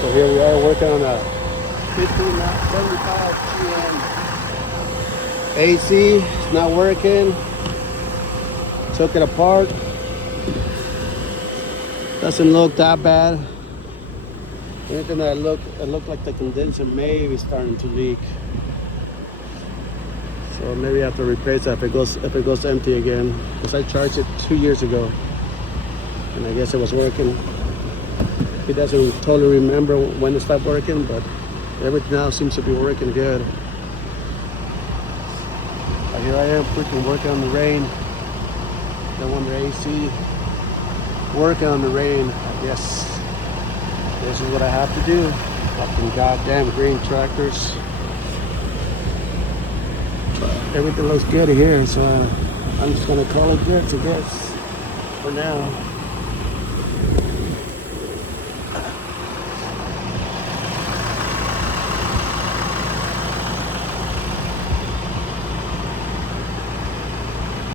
So here we are working on a 1575 GM AC. It's not working. Took it apart. Doesn't look that bad. Anything that looked like the condenser may be starting to leak. So maybe I have to replace that if it goes empty again. Because I charged it 2 years ago, and I guess it was working. He doesn't totally remember when it stopped working, but everything now seems to be working good. But here I am freaking working on the rain. Don't want the AC working on the rain. I guess this is what I have to do. Fucking goddamn green tractors. But everything looks good here, so I'm just gonna call it good, I guess, for now.